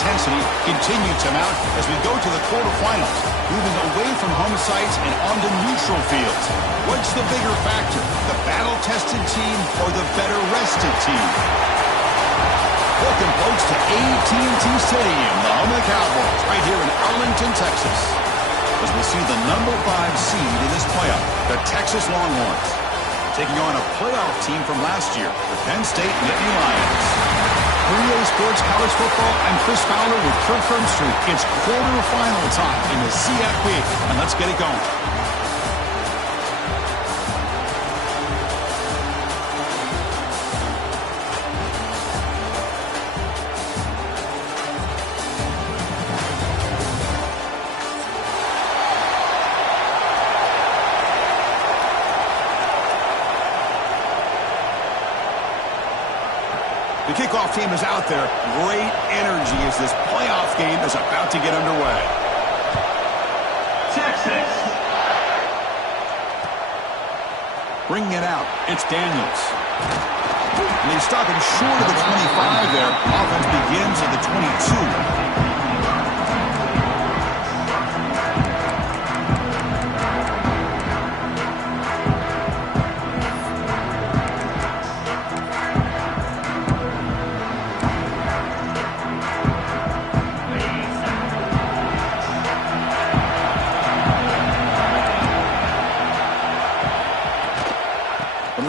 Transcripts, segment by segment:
intensity continue to mount as we go to the quarterfinals, moving away from home sites and onto neutral fields. What's the bigger factor, the battle-tested team or the better-rested team? Welcome, folks, to AT&T Stadium, the home of the Cowboys, right here in Arlington, Texas, as we see the number 5 seed in this playoff, the Texas Longhorns, taking on a playoff team from last year, the Penn State Nittany Lions. For EA Sports College Football, I'm Chris Fowler with Kirk Herbstreit. It's quarterfinal time in the CFP, and let's get it going. The kickoff team is out there. Great energy as this playoff game is about to get underway. Texas. Bringing it out, it's Daniels. And he's stopping short of the 25 there. Offense begins at the 22.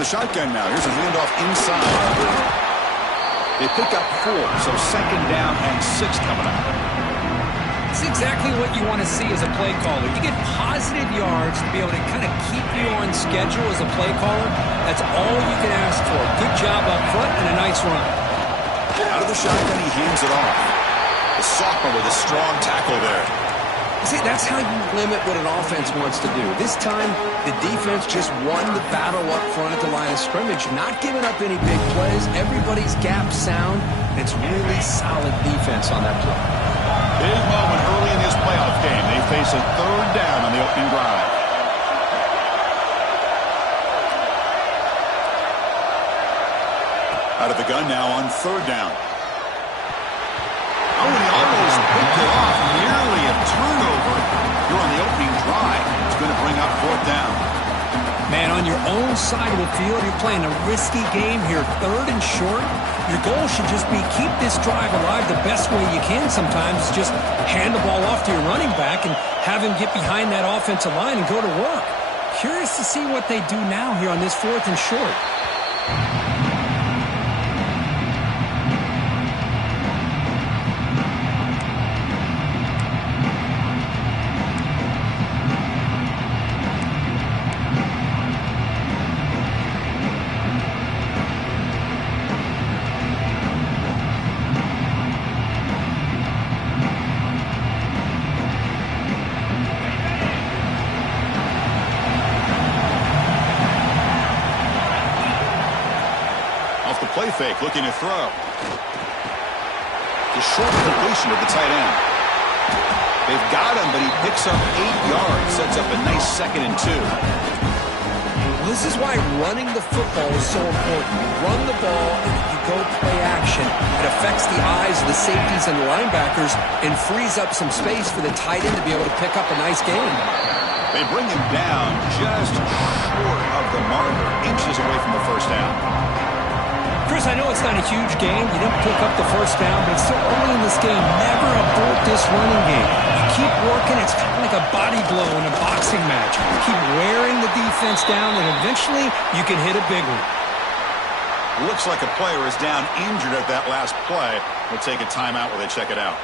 Shotgun now. Here's a handoff inside. They pick up 4, so second down and 6 coming up. It's exactly what you want to see as a play caller. You get positive yards to be able to kind of keep you on schedule as a play caller. That's all you can ask for. Good job up front and a nice run. Out of the shotgun, he hands it off. The sophomore with a strong tackle there. See, that's how you limit what an offense wants to do. This time, the defense just won the battle up front at the line of scrimmage, not giving up any big plays. Everybody's gap sound. It's really solid defense on that play. Big moment early in this playoff game. They face a third down on the opening drive. Out of the gun now on third down. Oh, and he almost picked it off. Nearly a turnover. You're on the opening drive. It's going to bring up fourth down. Man, on your own side of the field, you're playing a risky game here. Third and short. Your goal should just be keep this drive alive the best way you can sometimes. Just hand the ball off to your running back and have him get behind that offensive line and go to work. Curious to see what they do now here on this fourth and short. Play fake, looking to throw. The short completion of the tight end. They've got him, but he picks up 8 yards, sets up a nice 2nd and 2. Well, this is why running the football is so important. You run the ball, and if you go play action, it affects the eyes of the safeties and the linebackers and frees up some space for the tight end to be able to pick up a nice game. They bring him down just short of the marker, inches away from the first down. Chris, I know it's not a huge game. You didn't pick up the first down, but it's still early in this game. Never abort this running game. You keep working. It's kind of like a body blow in a boxing match. You keep wearing the defense down, and eventually you can hit a big one. Looks like a player is down injured at that last play. We'll take a timeout while they check it out.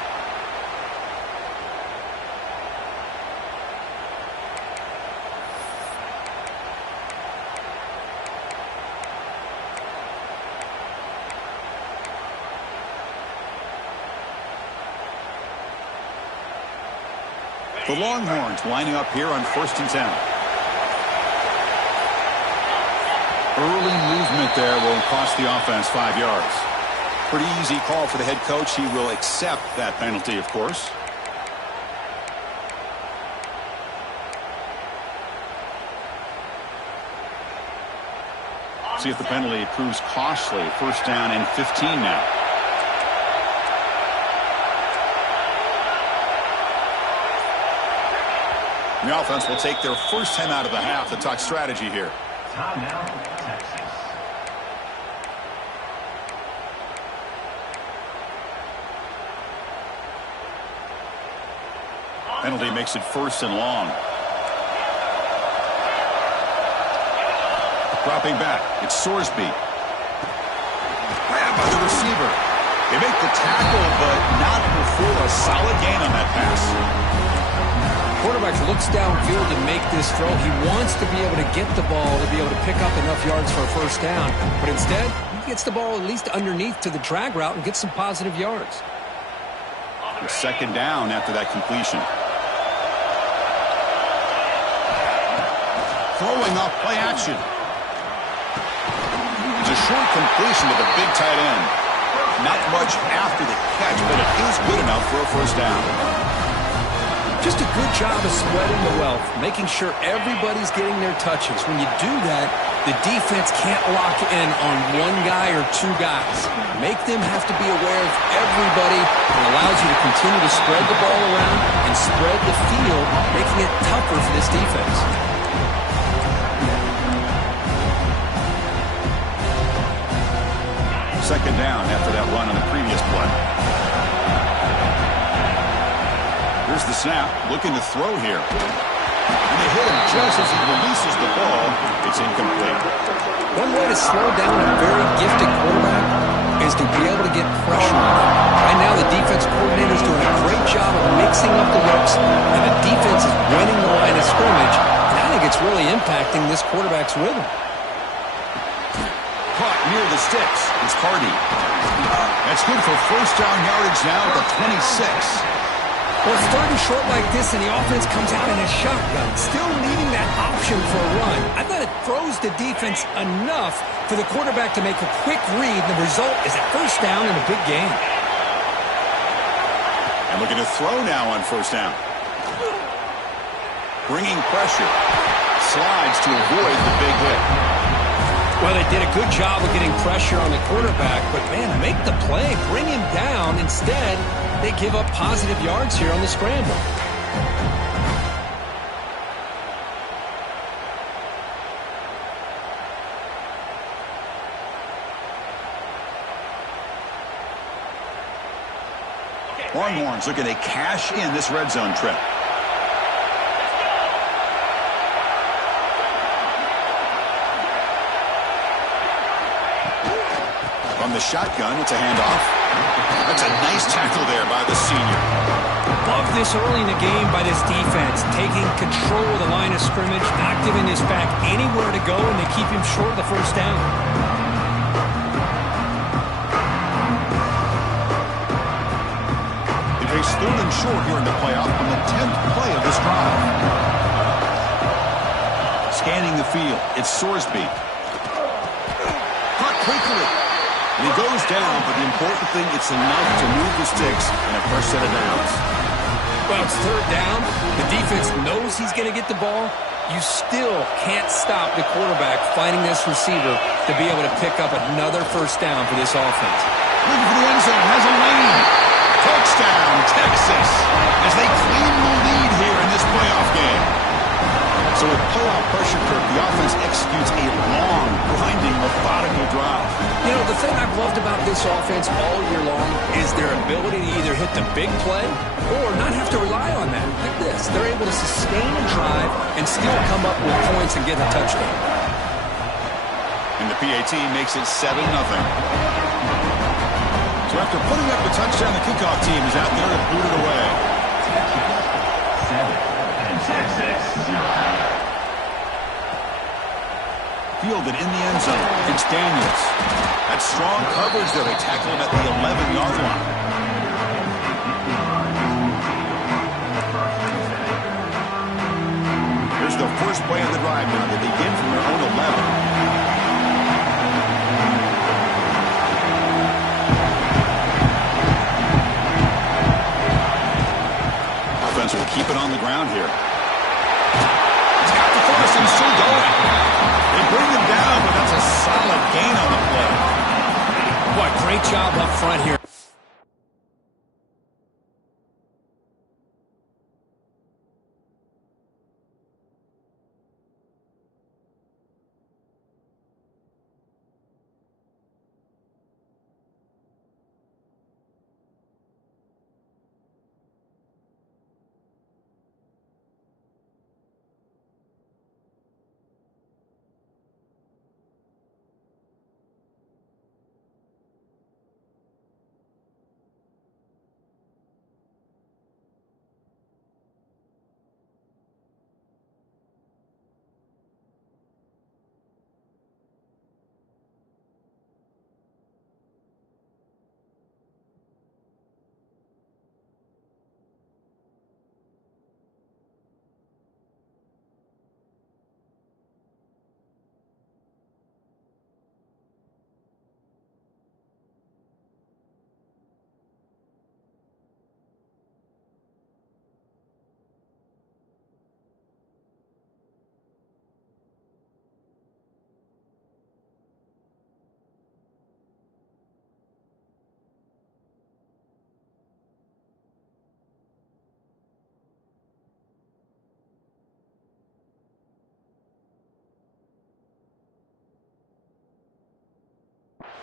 The Longhorns lining up here on 1st and 10. Early movement there will cost the offense 5 yards. Pretty easy call for the head coach. He will accept that penalty, of course. See if the penalty proves costly. 1st down and 15 now. The offense will take their first 10 out of the half to talk strategy here. Timeout, Texas. Penalty makes it first and long. Dropping back, it's Sorsby. Grabbed by the receiver. They make the tackle, but not before a solid gain on that pass. Quarterback looks downfield to make this throw. He wants to be able to get the ball to be able to pick up enough yards for a first down. But instead, he gets the ball at least underneath to the drag route and gets some positive yards. The second down after that completion. Throwing off play action. It's a short completion to the big tight end. Not much after the catch, but it is good enough for a first down. Just a good job of spreading the wealth, making sure everybody's getting their touches. When you do that, the defense can't lock in on one guy or two guys. Make them have to be aware of everybody. It allows you to continue to spread the ball around and spread the field, making it tougher for this defense. Second down after that run on the previous play. Here's the snap, looking to throw here. And they hit him just as he releases the ball. It's incomplete. One way to slow down a very gifted quarterback is to be able to get pressure on him. Right now, the defense coordinator is doing a great job of mixing up the looks, and the defense is winning the line of scrimmage. And I think it's really impacting this quarterback's rhythm. Caught near the sticks. It's Hardy. That's good for first down yardage now at the 26. Well, it's third and short like this, and the offense comes out in a shotgun, still leaving that option for a run. I thought it throws the defense enough for the quarterback to make a quick read. The result is a first down and a big gain. And looking to throw now on first down. Bringing pressure. Slides to avoid the big hit. Well, they did a good job of getting pressure on the quarterback, but, man, make the play. Bring him down. Instead, they give up positive yards here on the scramble. Longhorns looking to cash in this red zone trip. From the shotgun, it's a handoff. That's a nice tackle there by the senior. Love this early in the game by this defense, taking control of the line of scrimmage, not giving this back anywhere to go, and they keep him short of the first down. They face third and short here in the playoff on the 10th play of this drive. Scanning the field, it's Sorsby. Caught quickly. And he goes down, but the important thing, it's enough to move the sticks in a fresh set of downs. Well, it's third down. The defense knows he's going to get the ball. You still can't stop the quarterback finding this receiver to be able to pick up another first down for this offense. Looking for the end zone, has a lane. Touchdown, Texas, as they claim the lead here in this playoff game. So with playoff pressure curve, the offense executes a long, grinding, methodical drive. You know, the thing I've loved about this offense all year long is their ability to either hit the big play or not have to rely on that. Like this, they're able to sustain a drive and still come up with points and get a touchdown. And the PAT makes it 7-0. So after putting up the touchdown, the kickoff team is out there to boot it away. 7 and Texas. Fielded in the end zone. It's Daniels. That's strong coverage there. They tackle him at the 11-yard line. Here's the first play of the drive now. They begin from their own 11. Offense will keep it on the ground here. It's got the force and still going. They bring them down, but that's a solid gain on the play. What great job up front here.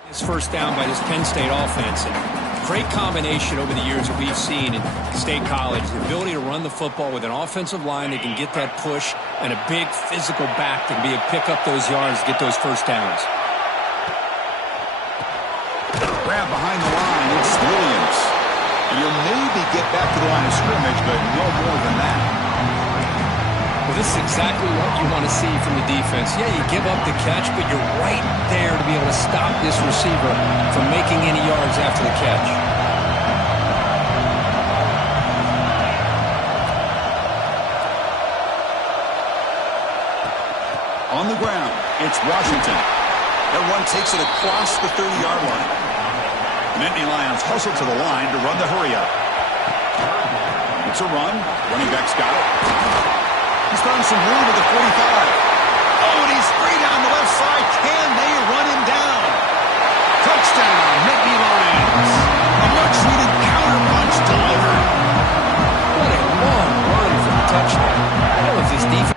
This first down by this Penn State offense. And great combination over the years that we've seen in State College. The ability to run the football with an offensive line that can get that push and a big physical back that can be able to pick up those yards, get those first downs. Grab behind the line. It's Williams. And he'll maybe get back to the line of scrimmage, but no more than that. Well, this is exactly what you want to see from the defense. Yeah, you give up the catch, but you're right there to be able to stop this receiver from making any yards after the catch. On the ground, it's Washington. That run takes it across the 30-yard line. The Nittany Lions hustle to the line to run the hurry-up. It's a run. Running back's got it. He's found some room at the 45. Oh, and he's free down the left side. Can they run him down? Touchdown, Nittany Lions. A much-needed counter-punch delivered. What a long run for the touchdown. That was his defense.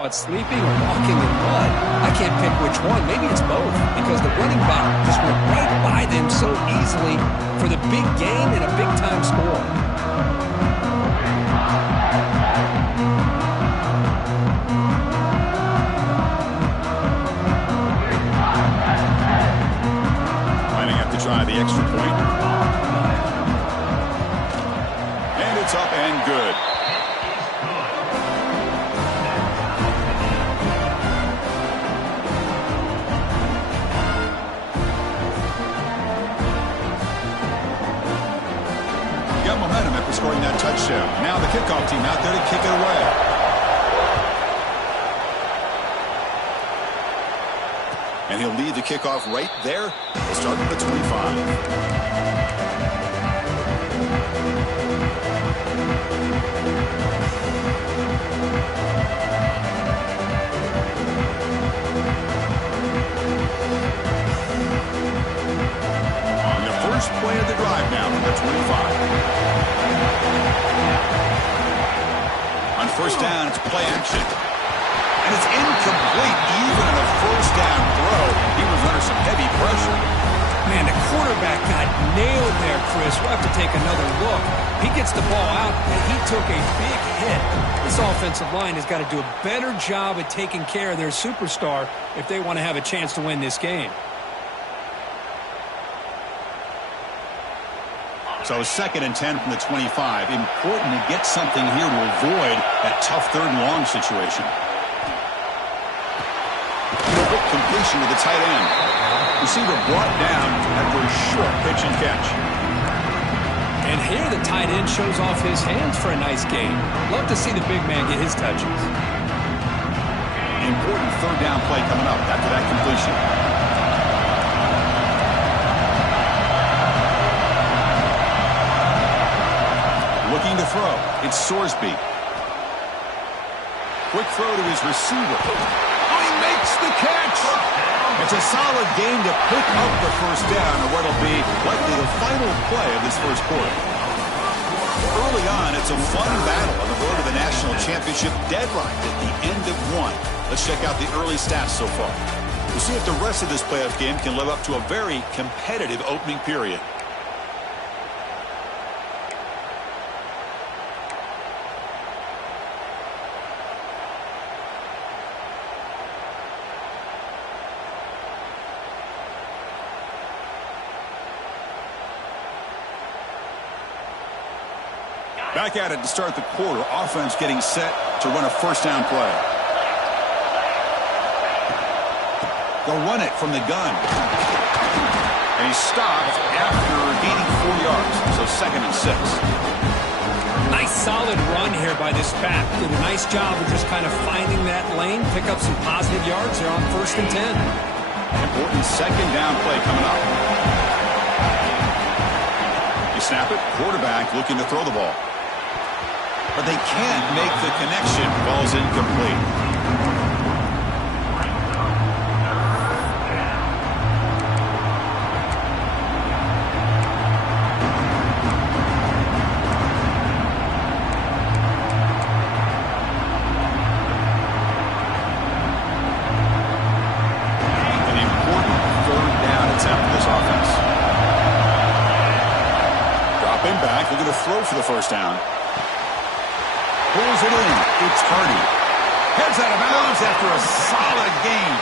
Caught sleeping or walking in mud. I can't pick which one. Maybe it's both because the running back just went right by them so easily for the big gain and a big-time score. Lining up to try the extra point. And it's up and good. Momentum after scoring that touchdown. Now the kickoff team out there to kick it away. And he'll lead the kickoff right there. We'll start at the 25. On the first play of the drive now from the 25. On first down, it's play action. And it's incomplete, even on a first down throw. He was under some heavy pressure. Man, the quarterback got nailed there, Chris. We'll have to take another look. He gets the ball out, and he took a big hit. This offensive line has got to do a better job at taking care of their superstar if they want to have a chance to win this game. So 2nd and 10 from the 25. Important to get something here to avoid that tough 3rd and long situation. Quick completion to the tight end. Receiver brought down after a short pitch and catch. And here the tight end shows off his hands for a nice gain. Love to see the big man get his touches. Important 3rd down play coming up after that completion. Looking to throw. It's Sorsby. Quick throw to his receiver. Oh, he makes the catch. It's a solid game to pick up the first down on what will be likely the final play of this first quarter. Early on, it's a fun battle on the road to the national championship, deadlocked at the end of one. Let's check out the early stats so far. We'll see if the rest of this playoff game can live up to a very competitive opening period. Back at it to start the quarter. Offense getting set to run a first down play. They'll run it from the gun. And he stopped after gaining 4 yards. So 2nd and 6. Nice solid run here by this back. Did a nice job of just kind of finding that lane. Pick up some positive yards there on 1st and 10. Important 2nd down play coming up. You snap it. Quarterback looking to throw the ball. But they can't make the connection. Ball's incomplete. An important 3rd down attempt for this offense. Dropping back, looking to throw for the first down. Pulls it in. It's Hardy. Heads out of bounds after a solid gain.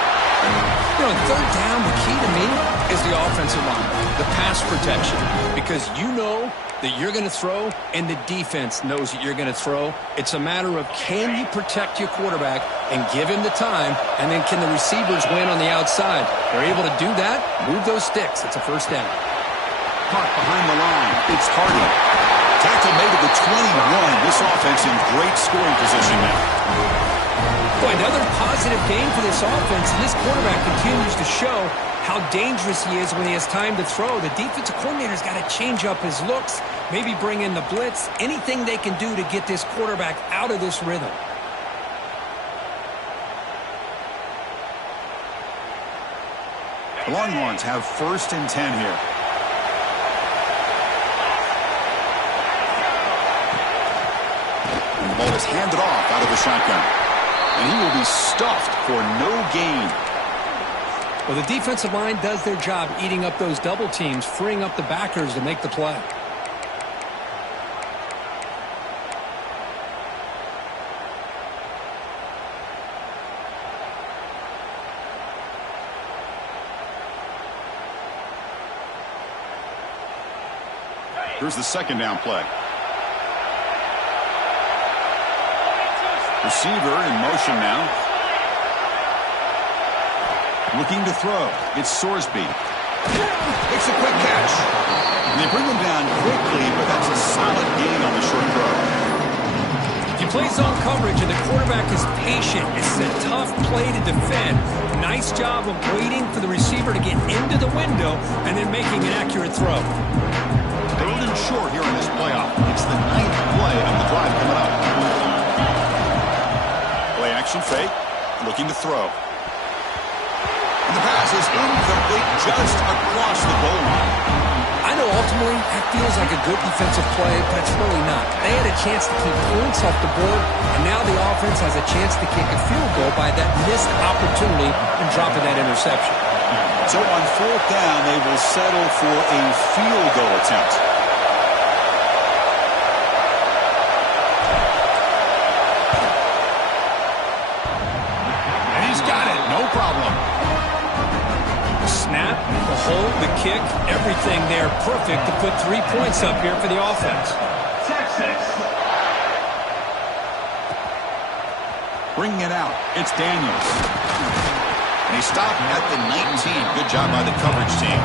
You know, 3rd down, the key to me is the offensive line, the pass protection. Because you know that you're going to throw, and the defense knows that you're going to throw. It's a matter of can you protect your quarterback and give him the time, and then can the receivers win on the outside? They're able to do that, move those sticks. It's a first down. Caught behind the line. It's Hardy. Tackle made at the 21. This offense in great scoring position now. Boy, another positive game for this offense, and this quarterback continues to show how dangerous he is when he has time to throw. The defensive coordinator's got to change up his looks, maybe bring in the blitz, anything they can do to get this quarterback out of this rhythm. The Longhorns have 1st and 10 here. The ball is handed off out of the shotgun. and he will be stuffed for no gain. Well, the defensive line does their job eating up those double teams, freeing up the backers to make the play. Here's the second down play. Receiver in motion now. Looking to throw. It's Sorsby. It's a quick catch. And they bring him down quickly, but that's a solid gain on the short throw. If you play zone coverage and the quarterback is patient, it's a tough play to defend. Nice job of waiting for the receiver to get into the window and then making an accurate throw. Third and short here in this playoff. It's the 9th play of the drive coming up. Play action fake. Looking to throw. And the pass is incomplete just across the goal line. I know ultimately that feels like a good defensive play, but it's really not. They had a chance to keep points off the board, and now the offense has a chance to kick a field goal by that missed opportunity and dropping that interception. So on fourth down, they will settle for a field goal attempt. And he's got it, no problem. The snap, the hold, the kick, everything there perfect to put 3 points up here for the offense. Texas. Bringing it out, it's Daniels. And he stopped at the 19. Good job by the coverage team.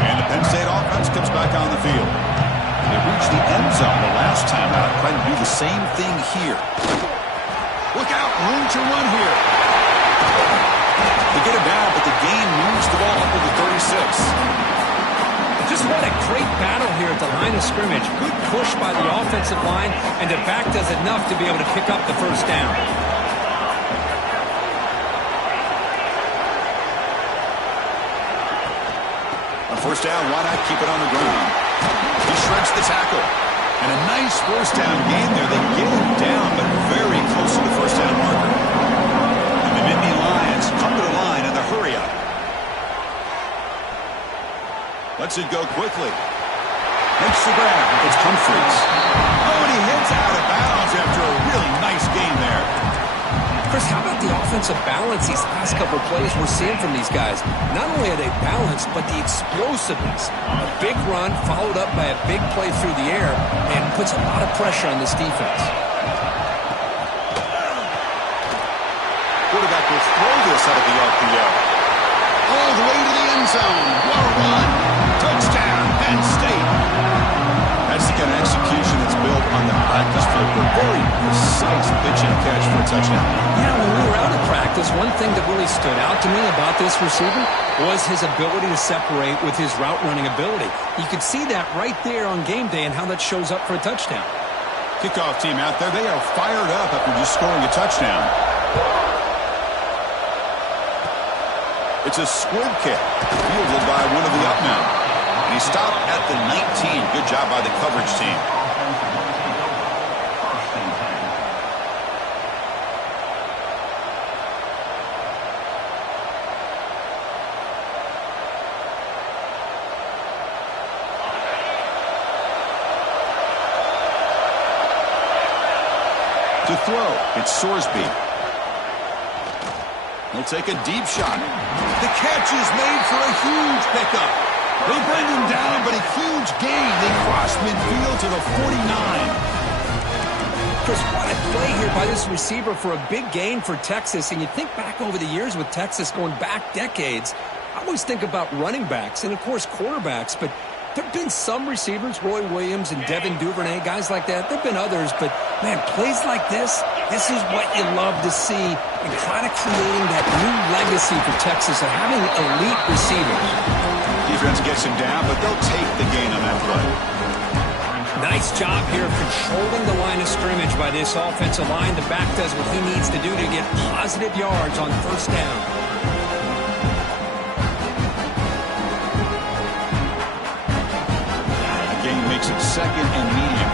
And the Penn State offense comes back on the field. They reached the end zone the last time out. Trying to do the same thing here. Look out, room to run here. They get it down, but the gain moves the ball up to the 36. Just what a great battle here at the line of scrimmage. Good push by the offensive line, and the back does enough to be able to pick up the first down. On first down, why not keep it on the ground? He shreds the tackle. And a nice first down gain there. They get him down, but very close to the first down marker. And the Nittany Lions come to the line in the hurry up. Lets it go quickly. Makes the grab. It's Humphreys. Oh, and he hits out of bounds after a really nice game there. Chris, how about the offensive balance these last couple of plays we're seeing from these guys? Not only are they balanced, but the explosiveness. A big run followed up by a big play through the air and puts a lot of pressure on this defense. Quarterback will throw this out of the RPO. All the way to the end zone. What a run. Touchdown, Penn State. That's the kind of execution that's built on the practice field. A very precise pitch and catch for a touchdown. Yeah, when we were out of practice, one thing that really stood out to me about this receiver was his ability to separate with his route running ability. You could see that right there on game day and how that shows up for a touchdown. Kickoff team out there, they are fired up after just scoring a touchdown. It's a squib kick, fielded by one of the up men. And he stopped at the 19. Good job by the coverage team. To throw, it's Sorsby. He'll take a deep shot. The catch is made for a huge pickup. They bring him down, but a huge gain. They cross midfield to the 49. Chris, what a play here by this receiver for a big gain for Texas. And you think back over the years with Texas going back decades, I always think about running backs and, of course, quarterbacks. But there have been some receivers, Roy Williams and Devin Duvernay, guys like that. There have been others, but, man, plays like this is what you love to see and kind of creating that new legacy for Texas of having elite receivers. Defense gets him down, but they'll take the gain on that play. Nice job here controlling the line of scrimmage by this offensive line. The back does what he needs to do to get positive yards on first down. makes it second and medium.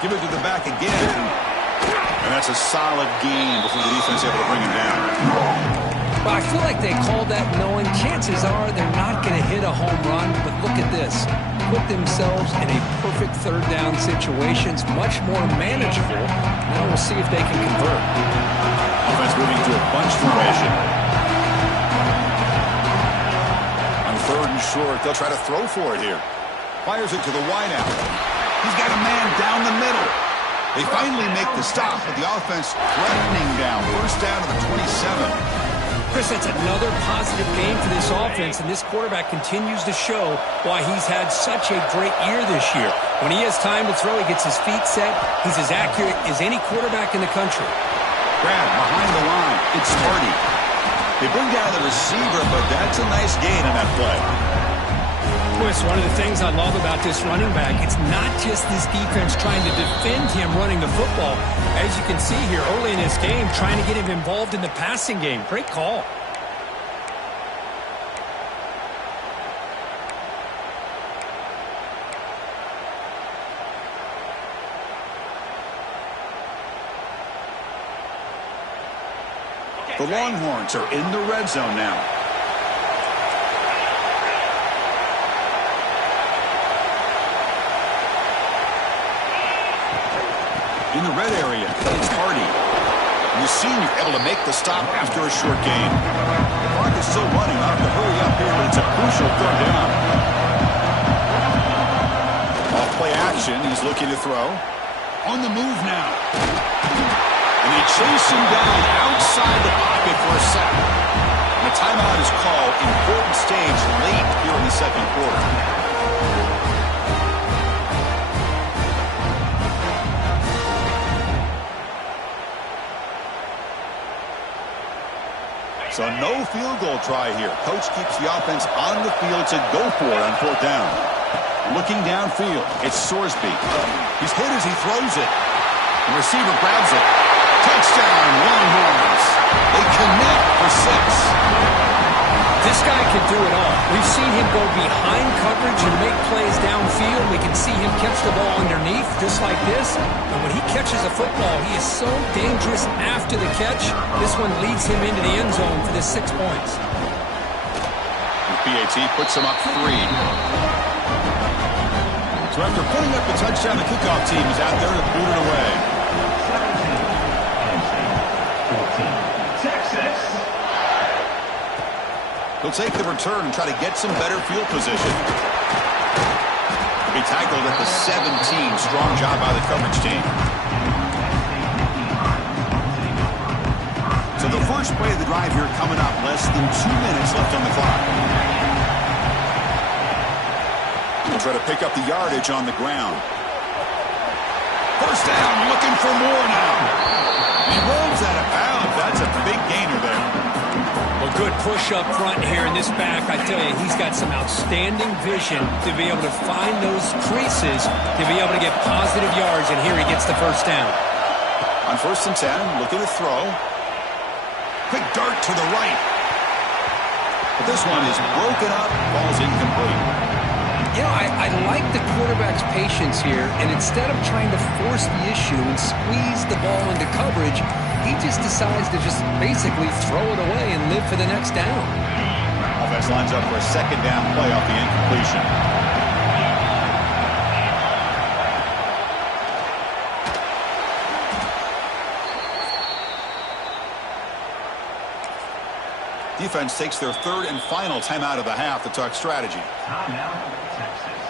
Give it to the back again. And that's a solid gain before the defense is able to bring him down. Well, I feel like they called that knowing chances are they're not going to hit a home run, but look at this. Put themselves in a perfect third down situation. It's much more manageable. Now we'll see if they can convert. Offense moving to a bunch formation. On third and short, they'll try to throw for it here. Fires it to the wideout. He's got a man down the middle. They finally make the stop, but the offense threatening down. First down to the 27. Chris, that's another positive game for this offense, and this quarterback continues to show why he's had such a great year this year. When he has time to throw, he gets his feet set. He's as accurate as any quarterback in the country. Grab behind the line. It's Hardy. They bring down the receiver, but that's a nice gain on that play. Chris, one of the things I love about this running back, it's not just this defense trying to defend him running the football. As you can see here early in this game, trying to get him involved in the passing game. Great call. The Longhorns are in the red zone now. In the red area, it's Hardy. And the senior able to make the stop after a short gain. The clock is still running. I'll have to hurry up here, but it's a crucial third down. Off play action. He's looking to throw. On the move now. And they chase him down outside the pocket for a sack. And a timeout is called. Important stage late here in the second quarter. So no field goal try here. Coach keeps the offense on the field to go for it on fourth down. Looking downfield, it's Sorsby. He's hit as he throws it. The receiver grabs it. Touchdown, Longhorns. They connect for 6. This guy can do it all. We've seen him go behind coverage and make plays downfield. We can see him catch the ball underneath just like this. And when he catches a football, he is so dangerous after the catch. This one leads him into the end zone for the 6 points. The PAT puts him up 3. So after putting up the touchdown, the kickoff team is out there to boot it away. 17, 14, Texas. He'll take the return and try to get some better field position. He tackled at the 17. Strong job by the coverage team. So the first play of the drive here coming up. Less than 2 minutes left on the clock. He'll try to pick up the yardage on the ground. First down, looking for more now. He rolls out of bounds. That's a big gainer there. A good push up front here in this back. I tell you, he's got some outstanding vision to be able to find those creases, to be able to get positive yards, and here he gets the first down. On 1st and 10, looking to throw. Quick dart to the right. But this one is broken up, ball's incomplete. You know, I like the quarterback's patience here, and instead of trying to force the issue and squeeze the ball into coverage, he just decides to just basically throw it away and live for the next down. Offense lines up for a second down play off the incompletion. Defense takes their third and final timeout of the half to talk strategy. Timeout, Texas.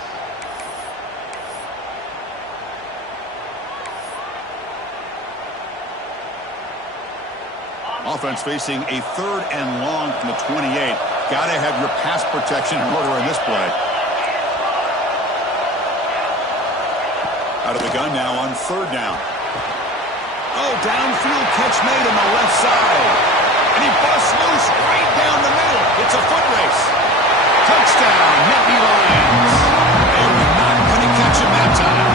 Offense facing a third and long from the 28. Got to have your pass protection in order in this play. Out of the gun now on third down. Oh, downfield catch made on the left side. And he busts loose right down the middle. It's a foot race. Touchdown, Nittany Lions. They were not going to catch him that time.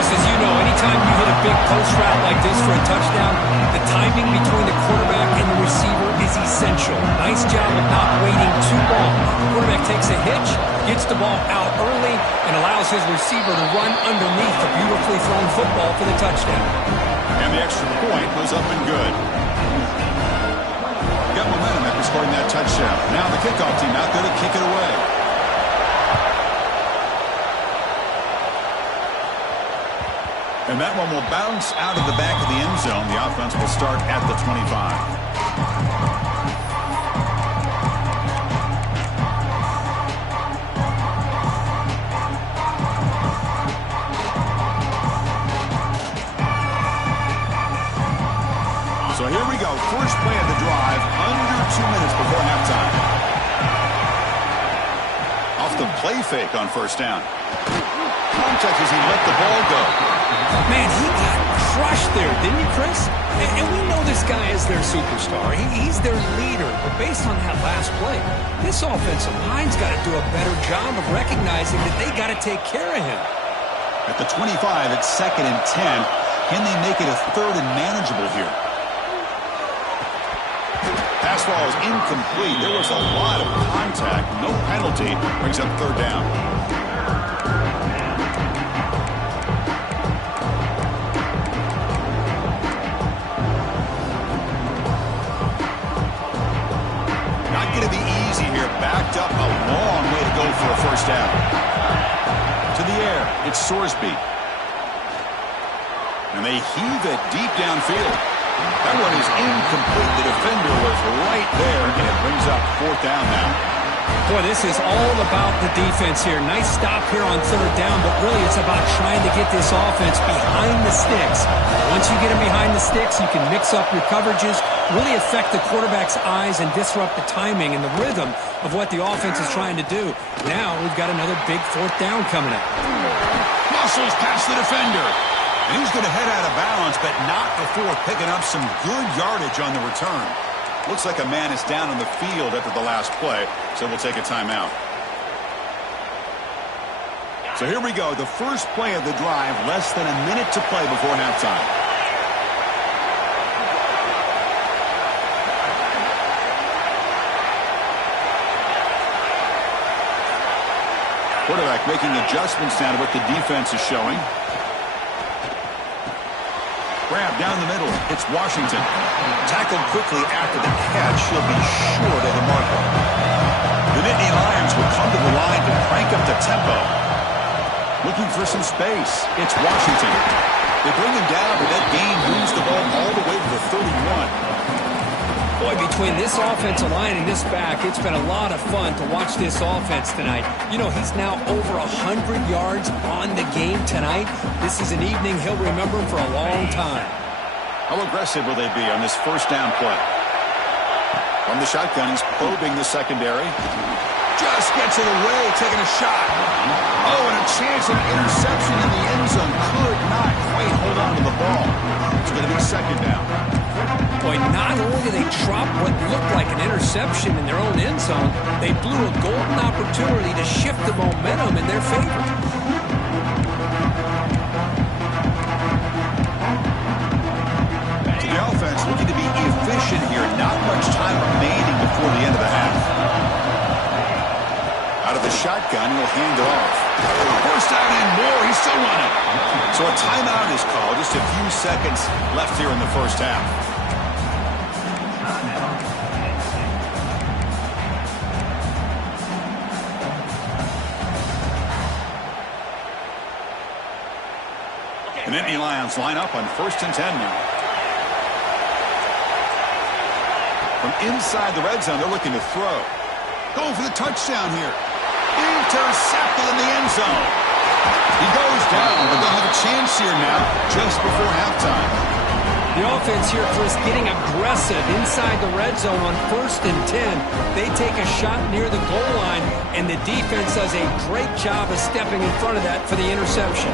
Chris, as you know, anytime you hit a big post route like this for a touchdown, the timing between the quarterback and the receiver is essential. Nice job of not waiting too long. The quarterback takes a hitch, gets the ball out early, and allows his receiver to run underneath the beautifully thrown football for the touchdown. And the extra point was up and good. Got momentum after scoring that touchdown. Now the kickoff team out there to kick it away. And that one will bounce out of the back of the end zone. The offense will start at the 25. So here we go. First play of the drive, under 2 minutes before halftime. Off the play fake on first down. Contact as he let the ball go. Man, he got crushed there, didn't he, Chris? And we know this guy is their superstar. He's their leader. But based on that last play, this offensive line's got to do a better job of recognizing that they got to take care of him. At the 25, it's 2nd and 10. Can they make it a 3rd and manageable here? Pass ball is incomplete. There was a lot of contact. No penalty. Brings up 3rd down. Not going to be easy here. Backed up a long way to go for a first down. To the air. It's Sorsby. And they heave it deep downfield. That one is incomplete. The defender was right there, and it brings up 4th down now. Boy, this is all about the defense here. Nice stop here on 3rd down, but really it's about trying to get this offense behind the sticks. Once you get them behind the sticks, you can mix up your coverages, really affect the quarterback's eyes, and disrupt the timing and the rhythm of what the offense is trying to do. Now we've got another big 4th down coming up. Muscles past the defender. And he's going to head out of bounds, but not before picking up some good yardage on the return. Looks like a man is down on the field after the last play, so we'll take a timeout. So here we go, the first play of the drive, less than a minute to play before halftime. Quarterback making adjustments now to what the defense is showing. Grab down the middle. It's Washington. Tackled quickly after the catch. He'll be short of the marker. The Nittany Lions will come to the line to crank up the tempo. Looking for some space. It's Washington. They bring him down, but that gain moves the ball all the way to the 31. Boy, between this offensive line and this back, it's been a lot of fun to watch this offense tonight. You know, he's now over 100 yards on the game tonight. This is an evening he'll remember for a long time. How aggressive will they be on this first down play? From the shotgun, he's probing the secondary. Just gets it away, taking a shot. Oh, and a chance of an interception in the end zone. Could not quite hold on to the ball. It's going to be 2nd down. Boy, not only did they drop what looked like an interception in their own end zone, they blew a golden opportunity to shift the momentum in their favor. So the offense looking to be efficient here. Not much time remaining before the end of the half. Out of the shotgun, he'll hand it off. First down and more. He's still running. So a timeout is called. Just a few seconds left here in the first half. The Nittany Lions line up on 1st and 10 now. From inside the red zone, they're looking to throw. Going for the touchdown here. Intercepted in the end zone. He goes down, but they'll have a chance here now just before halftime. The offense here, Chris, getting aggressive inside the red zone on 1st and 10. They take a shot near the goal line, and the defense does a great job of stepping in front of that for the interception.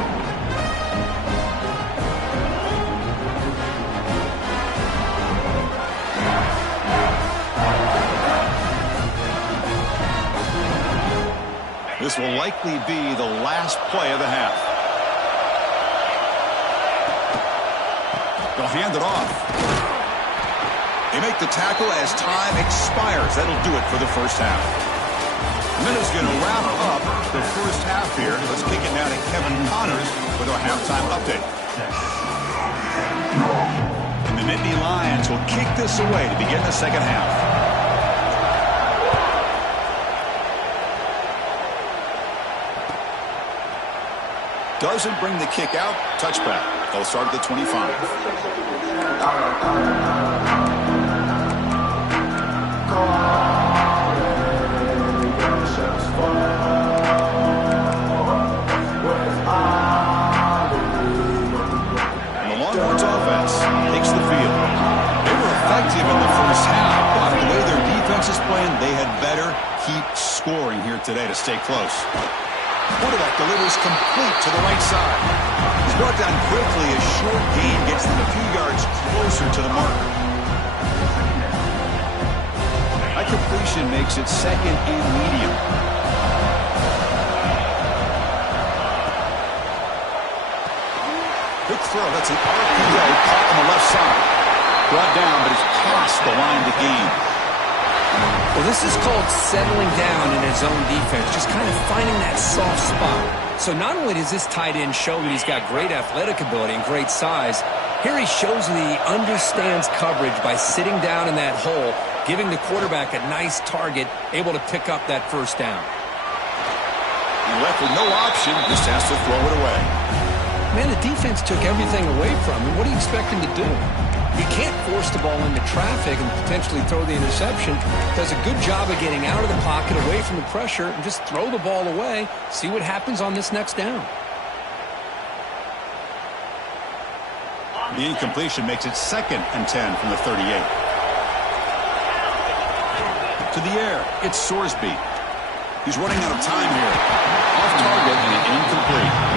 This will likely be the last play of the half. They'll hand it off. They make the tackle as time expires. That'll do it for the first half. And then it's going to wrap up the first half here. Let's kick it now to Kevin Connors with our halftime update. And the Nittany Lions will kick this away to begin the second half. Doesn't bring the kick out. Touchback. They'll start at the 25. And the Longhorns offense takes the field. They were effective in the first half, but the way their defense is playing, they had better keep scoring here today to stay close. Quarterback delivers complete to the right side. He's brought down quickly. A short gain gets them a few yards closer to the marker. That completion makes it second and medium. Quick throw. That's an RPO caught on the left side. Brought down, but it's past the line to gain. Well, this is called settling down in his own defense, just kind of finding that soft spot. So not only does this tight end show that he's got great athletic ability and great size, here he shows that he understands coverage by sitting down in that hole, giving the quarterback a nice target, able to pick up that first down. He left with no option, just has to throw it away. Man, the defense took everything away from him. What do you expect him to do? He can't force the ball into traffic and potentially throw the interception. Does a good job of getting out of the pocket, away from the pressure, and just throw the ball away. See what happens on this next down. The incompletion makes it 2nd and 10 from the 38. To the air, it's Sorsby. He's running out of time here. Off target and incomplete.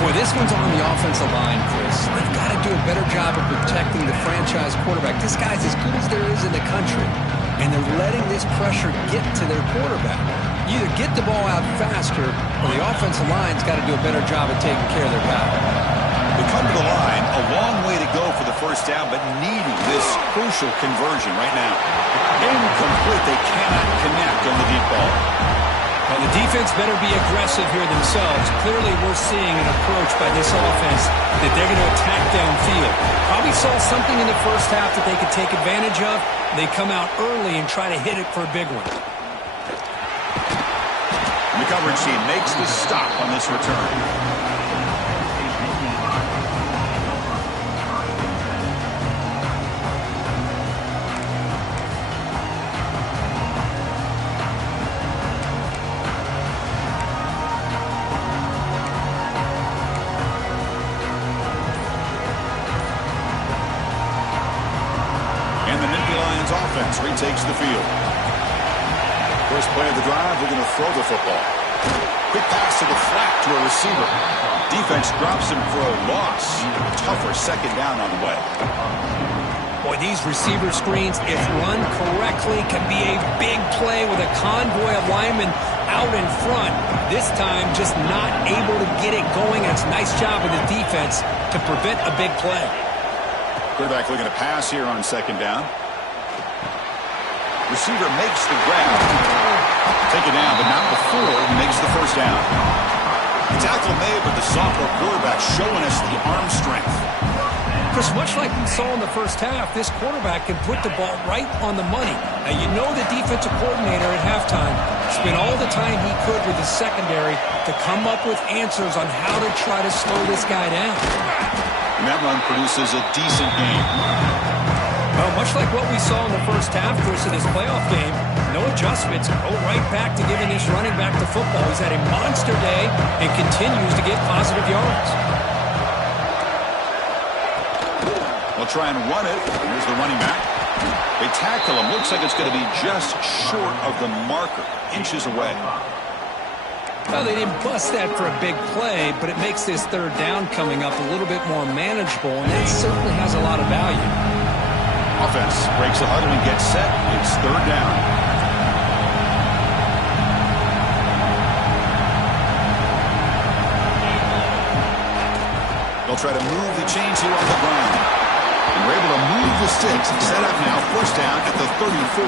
Boy, this one's on the offensive line, Chris. They've got to do a better job of protecting the franchise quarterback. This guy's as good as there is in the country, and they're letting this pressure get to their quarterback. You either get the ball out faster, or the offensive line's got to do a better job of taking care of their battle. They come to the line, a long way to go for the first down, but needing this crucial conversion right now. Incomplete. They cannot connect on the deep ball. Well, the defense better be aggressive here themselves. Clearly, we're seeing an approach by this offense that they're going to attack downfield. Probably saw something in the first half that they could take advantage of. They come out early and try to hit it for a big one. And the coverage team makes the stop on this return. Offense retakes the field. First play of the drive, we're going to throw the football. Quick pass to the flat to a receiver. Defense drops him for a loss. Tougher second down on the way. Boy, these receiver screens, if run correctly, can be a big play with a convoy of linemen out in front. This time, just not able to get it going. It's a nice job of the defense to prevent a big play. Quarterback looking to pass here on second down. Receiver makes the grab. Take it down, but not before he makes the first down. The tackle made, but the sophomore quarterback showing us the arm strength. Chris, much like we saw in the first half, this quarterback can put the ball right on the money. Now, you know the defensive coordinator at halftime spent all the time he could with the secondary to come up with answers on how to try to slow this guy down. And that run produces a decent game. Well, much like what we saw in the first half, Chris, in this playoff game, no adjustments. Go right back to giving this running back the football. He's had a monster day and continues to get positive yards. They'll try and run it. Here's the running back. They tackle him. Looks like it's going to be just short of the marker, inches away. Well, they didn't bust that for a big play, but it makes this third down coming up a little bit more manageable, and that certainly has a lot of value. Offense breaks the huddle and gets set. It's third down. They'll try to move the chains here on the ground. And we're able to move the sticks. Set up now, first down at the 34.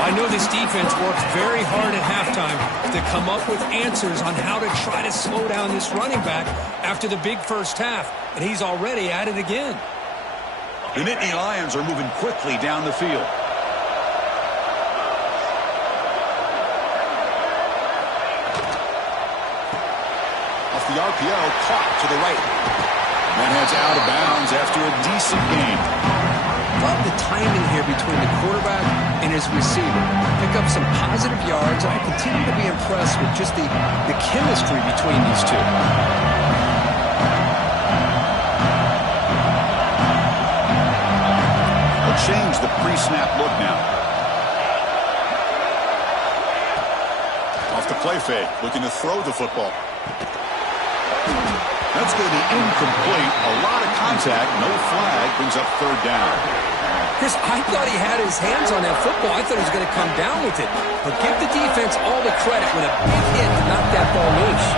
I know this defense worked very hard at halftime to come up with answers on how to try to slow down this running back after the big first half, and he's already at it again. The Nittany Lions are moving quickly down the field. Off the RPO, caught to the right. That heads out of bounds after a decent gain. Love the timing here between the quarterback and his receiver. Pick up some positive yards, and I continue to be impressed with just the chemistry between these two. They'll change the pre-snap look now. Off the play fake, looking to throw the football. That's going to be incomplete. A lot of contact, no flag, brings up third down. Chris, I thought he had his hands on that football. I thought he was going to come down with it. But give the defense all the credit with a big hit to knock that ball loose.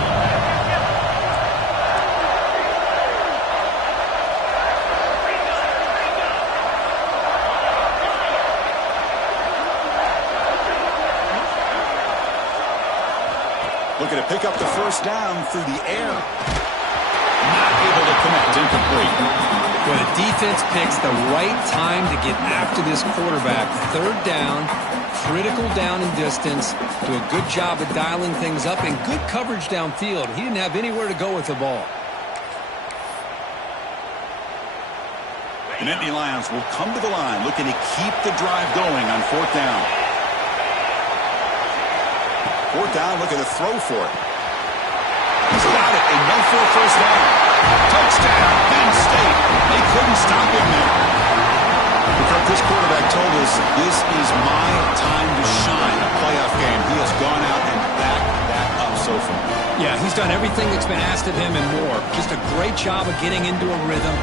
Looking to pick up the first down through the air. Not able to connect, incomplete. Well, the defense picks the right time to get after this quarterback. Third down, critical down and distance. Do a good job of dialing things up and good coverage downfield. He didn't have anywhere to go with the ball. The Nittany Lions will come to the line looking to keep the drive going on fourth down. Fourth down, looking to throw for it. He's got it, enough for a first down. Touchdown, Penn State. They couldn't stop him there. Because this quarterback told us, this is my time to shine, a playoff game. He has gone out and backed that up so far. Yeah, he's done everything that's been asked of him and more. Just a great job of getting into a rhythm.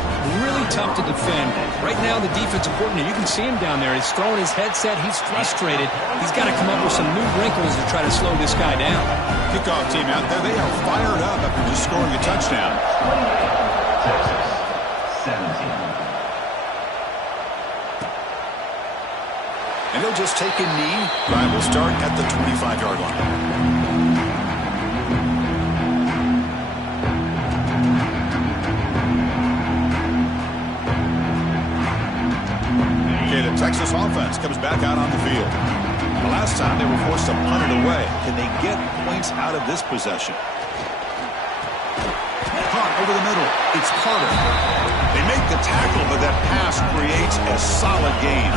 Really tough to defend. Right now, the defensive coordinator, you can see him down there. He's throwing his headset. He's frustrated. He's got to come up with some new wrinkles to try to slow this guy down. Kickoff team out there, they are fired up after just scoring a touchdown. Texas 17. And he'll just take a knee. Drive will start at the 25-yard line. The Texas offense comes back out on the field. The last time they were forced to punt it away. Can they get points out of this possession? Punt over the middle. It's Carter. They make the tackle, but that pass creates a solid gain.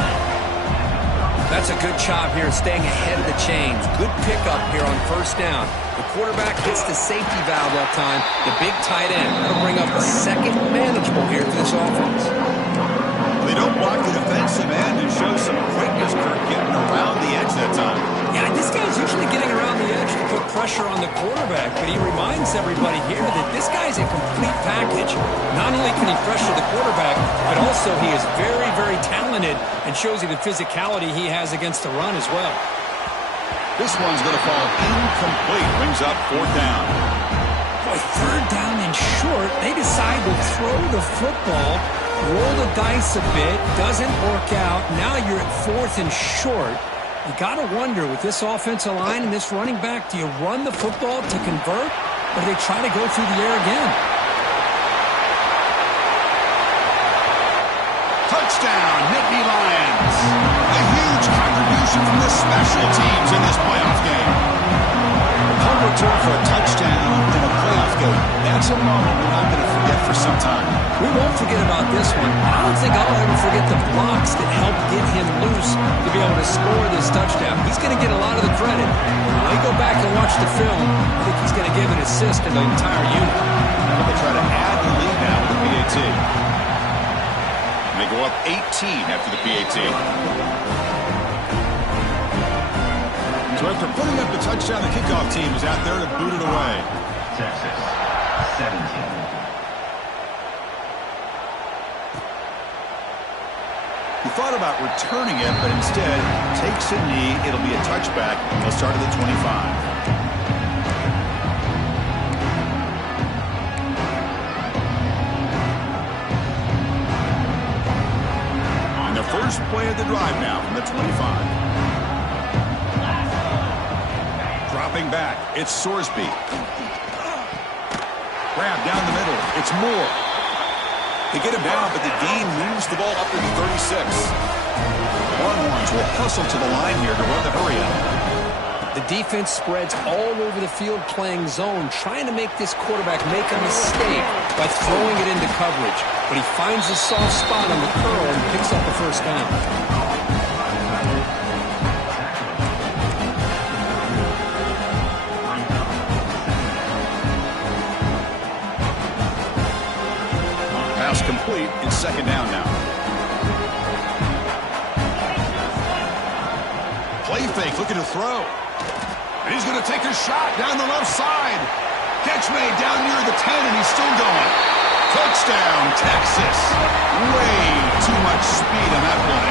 That's a good job here staying ahead of the chains. Good pickup here on first down. The quarterback hits the safety valve that time. The big tight end. That'll bring up a second manageable here for this offense. They don't block the defensive end and show some quickness, Kirk, getting around the edge that time. Yeah, this guy's usually getting around the edge to put pressure on the quarterback, but he reminds everybody here that this guy's a complete package. Not only can he pressure the quarterback, but also he is very, very talented and shows you the physicality he has against the run as well. This one's going to fall incomplete. Brings up fourth down. Boy, third down and short. They decide to throw the football. Roll the dice a bit, doesn't work out. Now you're at fourth and short. You got to wonder, with this offensive line and this running back, do you run the football to convert, or do they try to go through the air again? Touchdown, Nittany Lions. A huge contribution from the special teams in this playoff game. Punt return for a touchdown in a playoff game. That's a moment we're not going to forget for some time. We won't forget about this one. I don't think I'll ever forget the blocks that helped get him loose to be able to score this touchdown. He's going to get a lot of the credit. When they go back and watch the film, I think he's going to give an assist to the entire unit. They try to add the lead now with the PAT. And they go up 18 after the PAT. So after putting up the touchdown, the kickoff team is out there to boot it away. Texas 17. He thought about returning it, but instead takes a knee. It'll be a touchback. They'll start at the 25. first play of the drive now from the 25. Dropping back, it's Sorsby. Grab down the middle, it's Moore. They get him down, but the gain moves the ball up to the 36. Longhorns will hustle to the line here to run the hurry up. The defense spreads all over the field playing zone, trying to make this quarterback make a mistake by throwing it into coverage. But he finds a soft spot on the curl and picks up the first down. Pass complete. It's second down now. Play fake, looking to throw. And he's going to take a shot down the left side. Catch made down near the 10, and he's still going. Touchdown, Texas. Way too much speed on that play.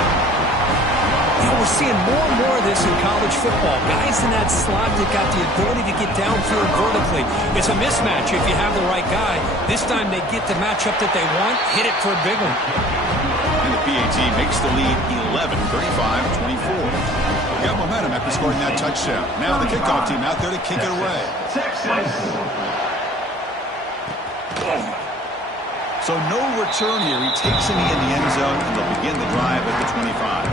You know, we're seeing more and more of this in college football. Guys in that slot that got the ability to get downfield vertically. It's a mismatch if you have the right guy. This time they get the matchup that they want, hit it for a big one. And the PAT makes the lead 11, 35-24. Got momentum after scoring that touchdown. Now the kickoff team out there to kick it away. So no return here. He takes him in the end zone, and they'll begin the drive at the 25.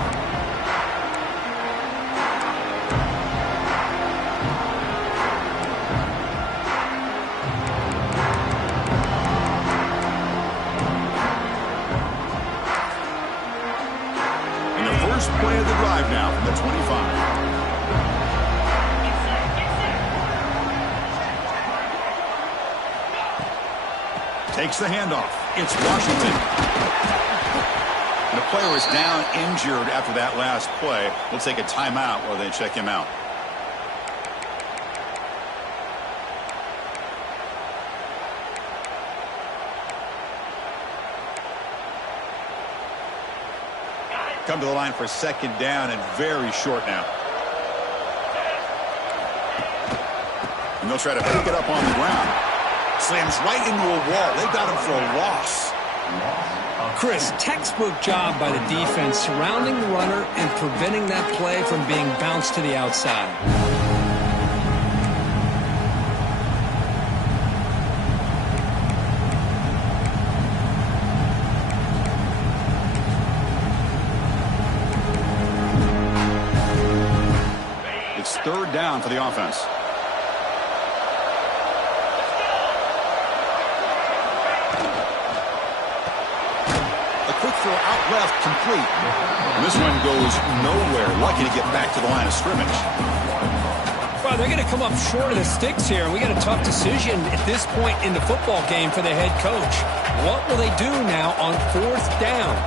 Play of the drive now from the 25. Takes the handoff. It's Washington. And the player is down injured after that last play. We'll take a timeout while they check him out. Come to the line for second down and very short now. And they'll try to pick it up on the ground. Slams right into a wall. They've got him for a loss. Chris, textbook job by the defense surrounding the runner and preventing that play from being bounced to the outside. Third down for the offense. A quick throw out left, complete. And this one goes nowhere. Lucky to get back to the line of scrimmage. Well, they're going to come up short of the sticks here. We got a tough decision at this point in the football game for the head coach. What will they do now on fourth down?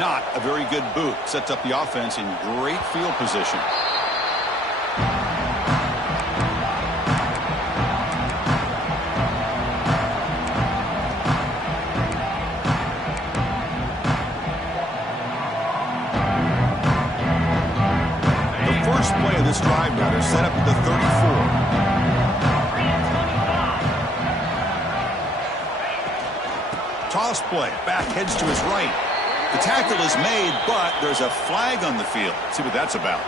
Not a very good boot. Sets up the offense in great field position. The first play of this drive now, they're set up at the 34. Toss play. Back heads to his right. The tackle is made, but there's a flag on the field. Let's see what that's about.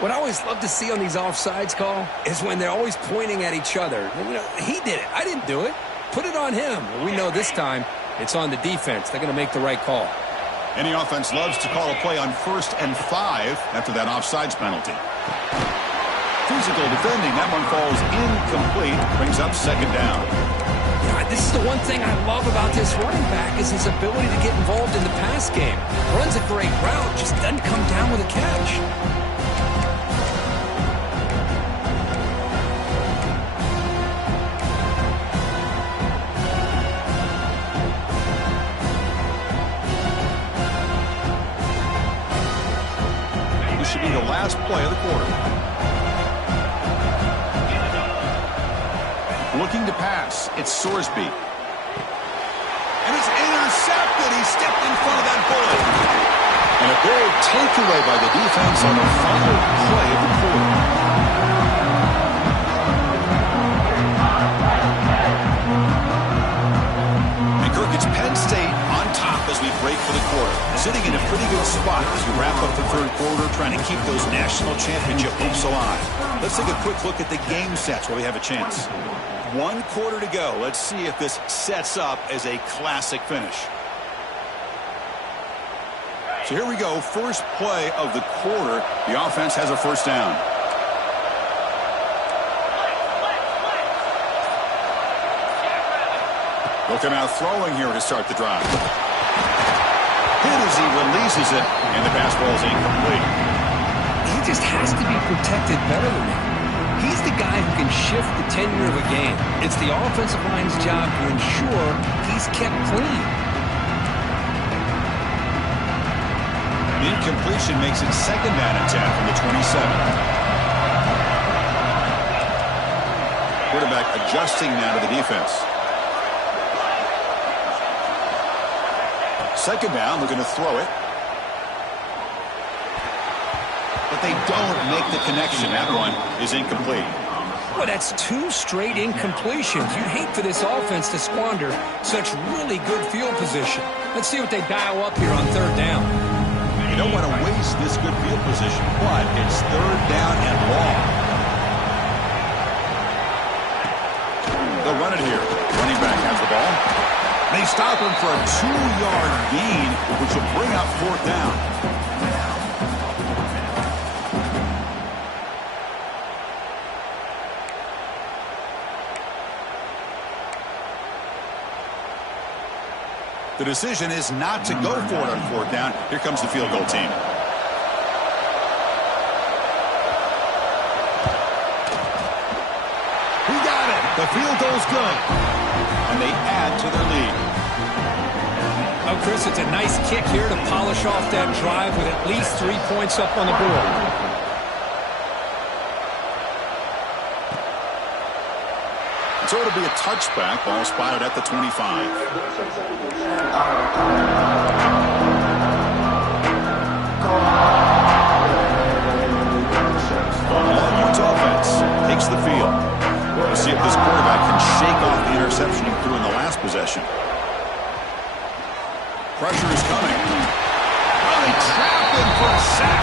What I always love to see on these offsides call is when they're always pointing at each other. You know, he did it. I didn't do it. Put it on him. We know this time it's on the defense. They're going to make the right call. Any offense loves to call a play on 1st and 5 after that offsides penalty. Physical defending. That one falls incomplete. Brings up second down. This is the one thing I love about this running back is his ability to get involved in the pass game. Runs a great route, just doesn't come down with a catch. This should be the last play of the quarter. Looking to pass. It's Sorsby. And it's intercepted. He stepped in front of that bullet. And a big takeaway by the defense on the final play of the quarter. And Kirk, it's Penn State on top as we pretty good spot as we wrap up the third quarter, trying to keep those national championship hopes alive. Let's take a quick look at the game sets where we have a chance. 1 quarter to go. Let's see if this sets up as a classic finish. So here we go. First play of the quarter. The offense has a first down. They'll come out throwing here to start the drive. Hit as he releases it, and the pass ball is incomplete. He just has to be protected better than that. He's the guy who can shift the tenure of a game. It's the offensive line's job to ensure he's kept clean. Incompletion makes it second down and 10 from the 27. Quarterback adjusting now to the defense. Second down, they're going to throw it. But they don't make the connection. That one is incomplete. Well, that's 2 straight incompletions. You'd hate for this offense to squander such really good field position. Let's see what they dial up here on third down. You don't want to waste this good field position, but it's third down and long. They'll run it here. Running back has the ball. They stop him for a 2-yard gain, which will bring up fourth down. The decision is not to go for it on fourth down. Here comes the field goal team. We got it. The field goal's good. And they add to their lead. Oh, Chris, it's a nice kick here to polish off that drive with at least 3 points up on the board. So it'll be a touchback. Ball spotted at the 25. Longwood's offense takes the field. We'll see if this quarterback can shake off the interception he threw in the last possession. Pressure is coming. Oh, they trap him for a sack.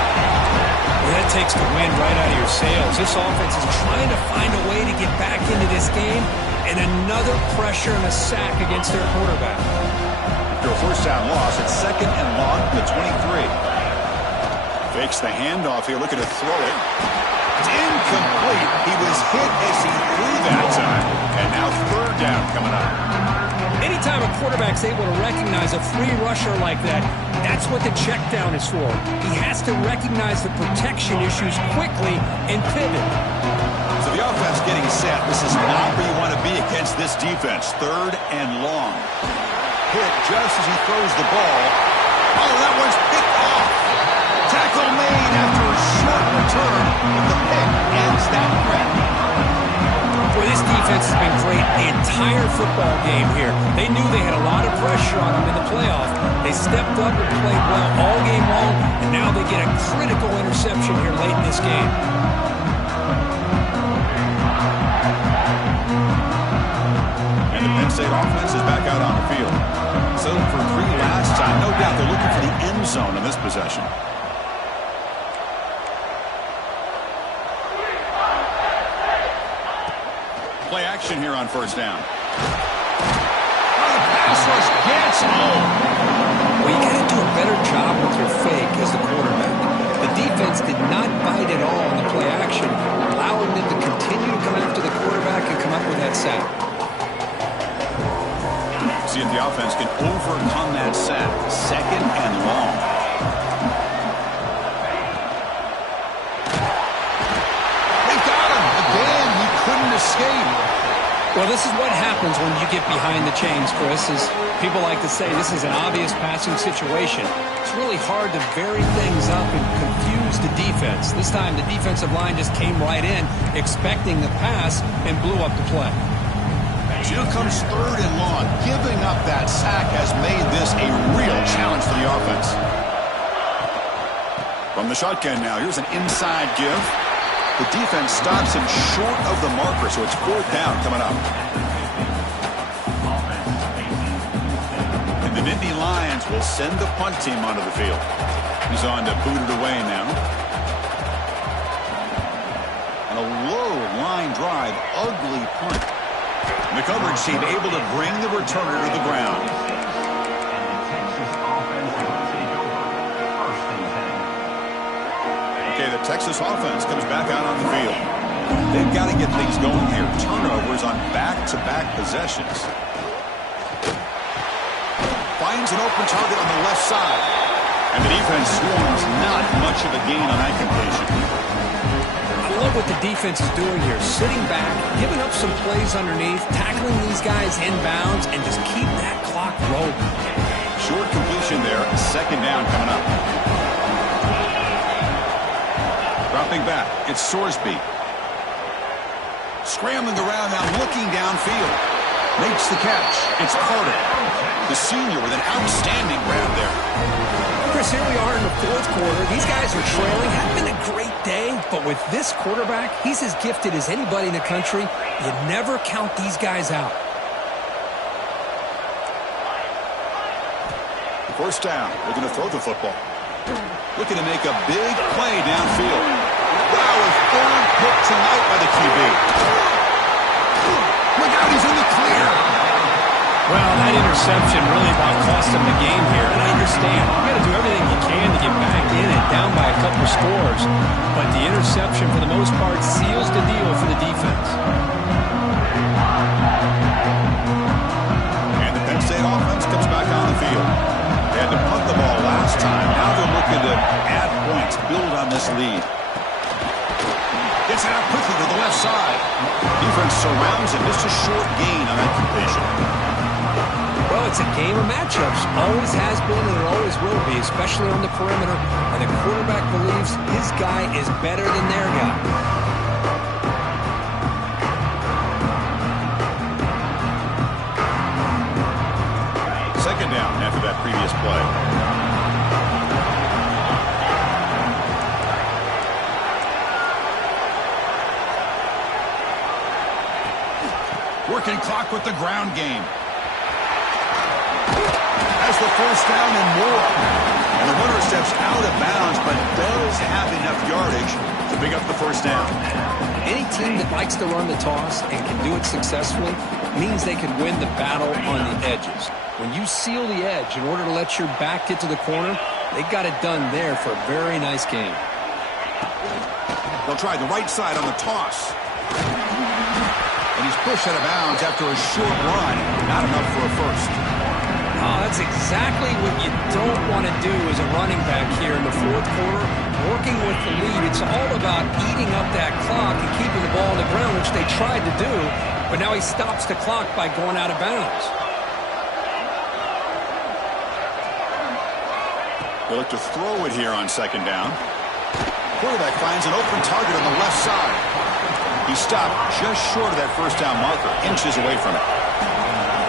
Well, that takes the wind right out of your sails. This offense is trying to find a way to get back into this game, and another pressure and a sack against their quarterback. After a first down loss, it's second and long from the 23. Fakes the handoff here, looking to throw it. It's incomplete. He was hit as he threw that time, and now third down coming up. Anytime a quarterback's able to recognize a free rusher like that, that's what the check down is for. He has to recognize the protection issues quickly and pivot. So the offense getting set. This is not where you want to be against this defense. Third and long. Hit just as he throws the ball. Oh, that one's picked off. Tackle made after a short return, but the pick ends that threat. Boy, this defense has been great the entire football game here. They knew they had a lot of pressure on them in the playoff. They stepped up and played well all game long, and now they get a critical interception here late in this game. And the Penn State offense is back out on the field. Settled for 3 last time. No doubt they're looking for the end zone in this possession. Play action here on first down. Oh, the pass rush gets home. Well, you got to do a better job with your fake as the quarterback. The defense did not bite at all in the play action, allowing them to continue to come after the quarterback and come up with that sack. See if the offense can overcome that sack. Second and long. They got him. Again, he couldn't escape. Well, this is what happens when you get behind the chains, Chris. Is people like to say this is an obvious passing situation. It's really hard to vary things up and confuse the defense. This time, the defensive line just came right in, expecting the pass, and blew up the play. Here comes third and long. Giving up that sack has made this a real challenge for the offense. From the shotgun now, here's an inside give. The defense stops him short of the marker, so it's fourth down coming up. And The Nittany Lions will send the punt team onto the field. He's on to boot it away now. And a low line drive, ugly punt. And the coverage team able to bring the returner to the ground. Okay, the Texas offense comes back out on the field. They've got to get things going here. Turnovers on back-to-back possessions. Finds an open target on the left side. And the defense swarms not much of a gain on that completion. I love what the defense is doing here. Sitting back, giving up some plays underneath, tackling these guys inbounds, and just keep that clock rolling. Short completion there. Second down coming up. Dropping back. It's Sorsby. Scrambling around now, looking downfield. Makes the catch. It's Carter, the senior, with an outstanding grab there. Chris, here we are in the fourth quarter. These guys are trailing. Hasn't been a great day, but with this quarterback, he's as gifted as anybody in the country. You never count these guys out. First down. Looking to throw the football. Looking to make a big play downfield. Wow, a third pick tonight by the QB. Look out, he's in the clear. Well, that interception really about cost him the game here, and I understand. You got to do everything you can to get back in and down by a couple of scores, but the interception, for the most part, seals the deal for the defense. And the Penn State offense comes back on the field. They had to punt the ball last time. Now they're looking to add points, build on this lead. Gets it out quickly to the left side. Defense surrounds it. Just a short gain on that completion. Well, it's a game of matchups. Always has been and it always will be, especially on the perimeter. And the quarterback believes his guy is better than their guy. Second down after that previous play. Working clock with the ground game. Has the first down and more. And the runner steps out of bounds, but does have enough yardage to pick up the first down. Any team that likes to run the toss and can do it successfully means they can win the battle on the edges. When you seal the edge in order to let your back get to the corner, they got it done there for a very nice game. They'll try the right side on the toss. And he's pushed out of bounds after a short run. Not enough for a first. Oh, that's exactly what you don't want to do as a running back here in the fourth quarter. Working with the lead, it's all about eating up that clock and keeping the ball on the ground, which they tried to do. But now he stops the clock by going out of bounds. They look to throw it here on second down. Quarterback finds an open target on the left side. He stopped just short of that first down marker, inches away from it.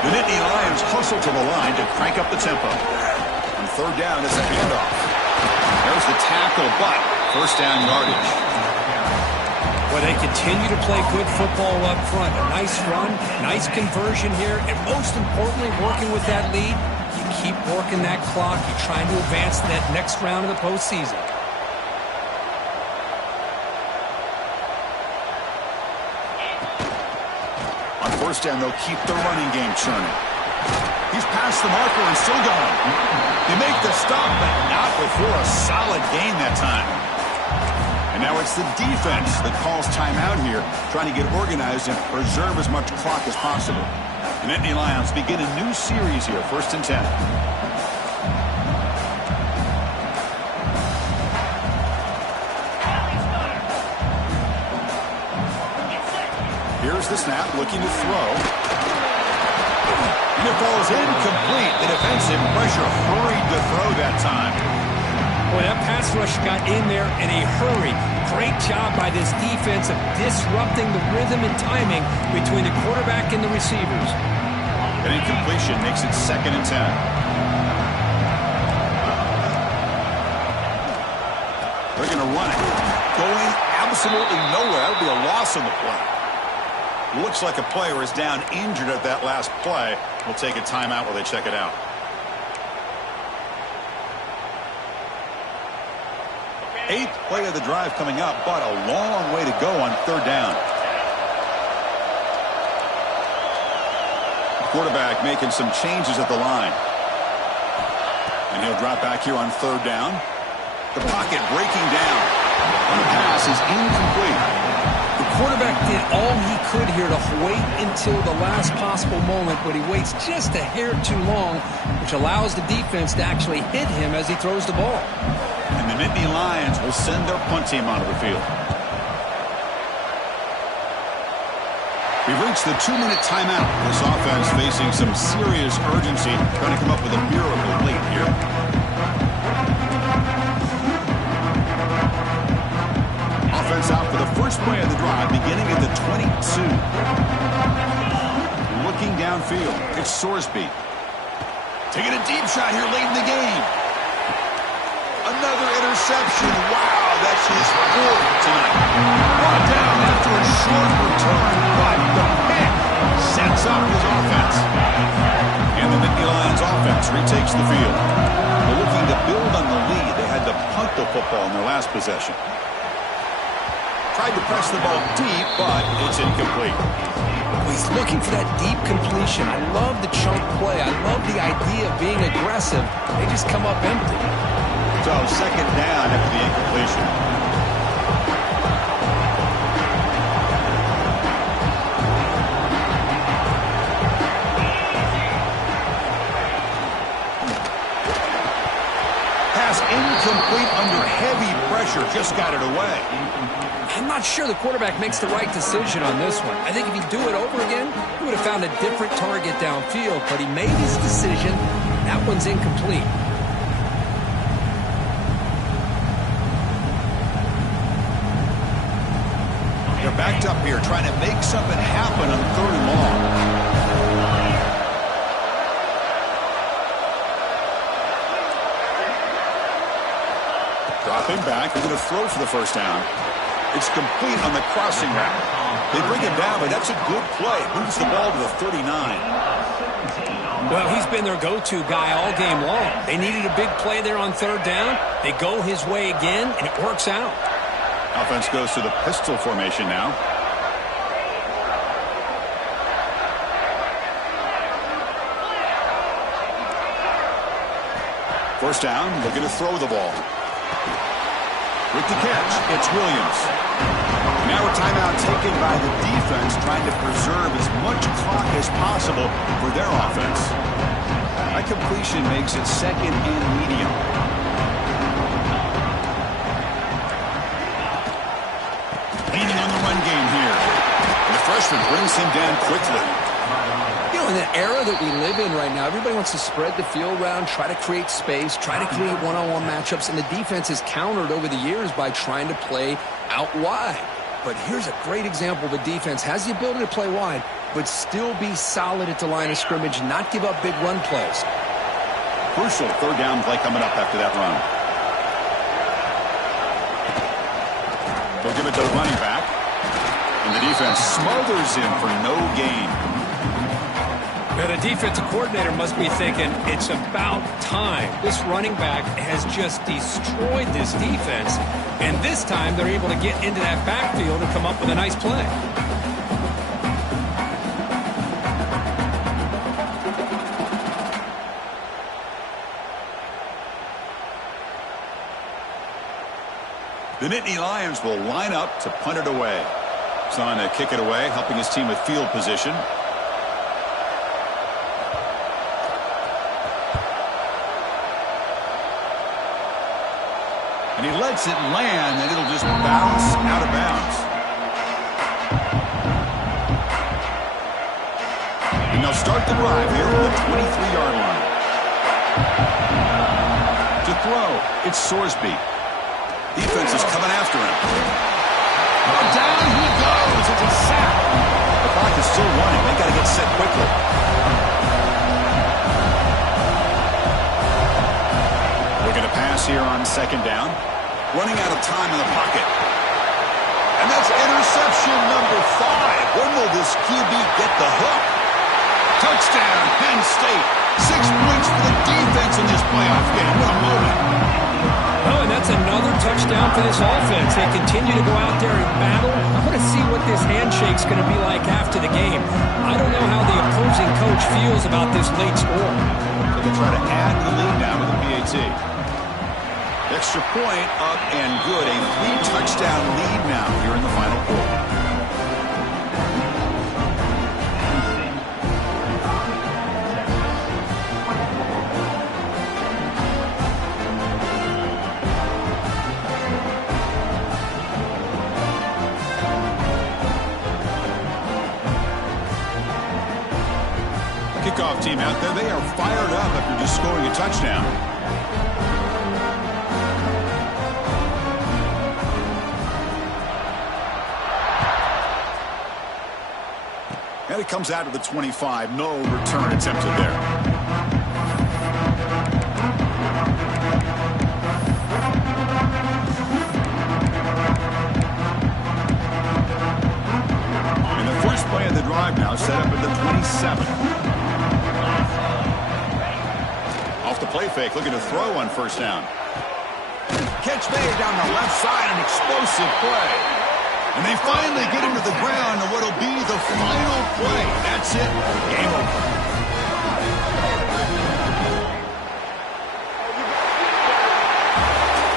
The Nittany Lions hustle to the line to crank up the tempo. On third down is a handoff. There's the tackle, but first down yardage. Well, they continue to play good football up front. A nice run, nice conversion here, and most importantly, working with that lead, you keep working that clock. You're trying to advance to that next round of the postseason. First down, they'll keep the running game churning. He's past the marker and still going. They make the stop, but not before a solid gain that time. And now it's the defense that calls timeout here, trying to get organized and preserve as much clock as possible. The Nittany Lions begin a new series here, 1st and 10. Here's the snap, looking to throw. And it falls incomplete. The defensive pressure hurried to throw that time. Boy, that pass rush got in there in a hurry. Great job by this defense of disrupting the rhythm and timing between the quarterback and the receivers. An incompletion makes it 2nd and 10. They're going to run it. Going absolutely nowhere. That would be a loss on the play. Looks like a player is down injured at that last play. We'll take a timeout while they check it out. Eighth play of the drive coming up, but a long way to go on third down. Quarterback making some changes at the line. And he'll drop back here on third down. The pocket breaking down. And the pass is incomplete. The quarterback did all he could here to wait until the last possible moment, but he waits just a hair too long, which allows the defense to actually hit him as he throws the ball. And the Nittany Lions will send their punt team onto the field. We've reached the 2-minute timeout. This offense facing some serious urgency, trying to come up with a miracle late here. Offense out for the first play of the drive, beginning at the 22. Looking downfield, it's Sorsby. Taking a deep shot here late in the game. Another interception. Wow, that's his fourth tonight. Brought down after a short return, but the pick sets up his offense. And the Nittany Lions offense retakes the field. They're looking to build on the lead. They had to punt the football in their last possession. Tried to press the ball deep, but it's incomplete. He's looking for that deep completion. I love the chunk play. I love the idea of being aggressive. They just come up empty. So second down after the incompletion. Pass incomplete under heavy pressure. Just got it away. I'm not sure the quarterback makes the right decision on this one. I think if he'd do it over again, he would have found a different target downfield, but he made his decision. That one's incomplete. They're backed up here trying to make something happen on third and long. Dropping back. They're going to throw for the first down. It's complete on the crossing route. They bring it down, but that's a good play. Moves the ball to the 39. Well, he's been their go-to guy all game long. They needed a big play there on third down. They go his way again, and it works out. Offense goes to the pistol formation now. First down, looking to throw the ball. With the catch, it's Williams. Now a timeout taken by the defense, trying to preserve as much clock as possible for their offense. That completion makes it second and medium. Leaning on the run game here. And the freshman brings him down quickly. You know, in the era that we live in right now, everybody wants to spread the field around, try to create space, try to create one-on-one matchups, and the defense has countered over the years by trying to play out wide. But here's a great example. The defense has the ability to play wide, but still be solid at the line of scrimmage, not give up big run plays. Crucial third down play coming up after that run. They'll give it to the running back. And the defense smothers him for no gain. Now, the defensive coordinator must be thinking, it's about time. This running back has just destroyed this defense, and this time they're able to get into that backfield and come up with a nice play. The Nittany Lions will line up to punt it away. He's on to kick it away, helping his team with field position. And he lets it land, and it'll just bounce out of bounds. And they'll start the drive here from the 23-yard line. To throw, it's Sorsby. Defense is coming after him. Oh, down he goes. It's a sack. The clock is still running. They got to get set quickly. Looking to pass here on second down. Running out of time in the pocket. And that's interception number 5. When will this QB get the hook? Touchdown, Penn State. 6 points for the defense in this playoff game. What a moment. Oh, and that's another touchdown touchdown for this offense. They continue to go out there and battle. I want to see what this handshake's going to be like after the game. I don't know how the opposing coach feels about this late score. So they try to add to the lead now with a PAT. Extra point up and good. A 3-touchdown lead now here in the final quarter. Kickoff team out there. They are fired up after just scoring a touchdown. And it comes out to the 25. No return attempted there. And the first play of the drive now set up at the 27. Off the play fake, looking to throw on first down. Catch made down the left side, an explosive play. And they finally get him to the ground on what will be the final play. That's it. Game over.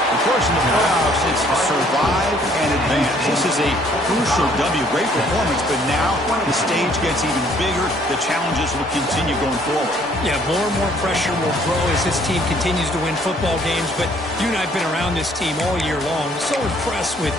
Of course, in the playoffs, it's survive and advance. This is a crucial W. Great performance, but now the stage gets even bigger. The challenges will continue going forward. Yeah, more and more pressure will grow as this team continues to win football games. But you and I have been around this team all year long. So impressed with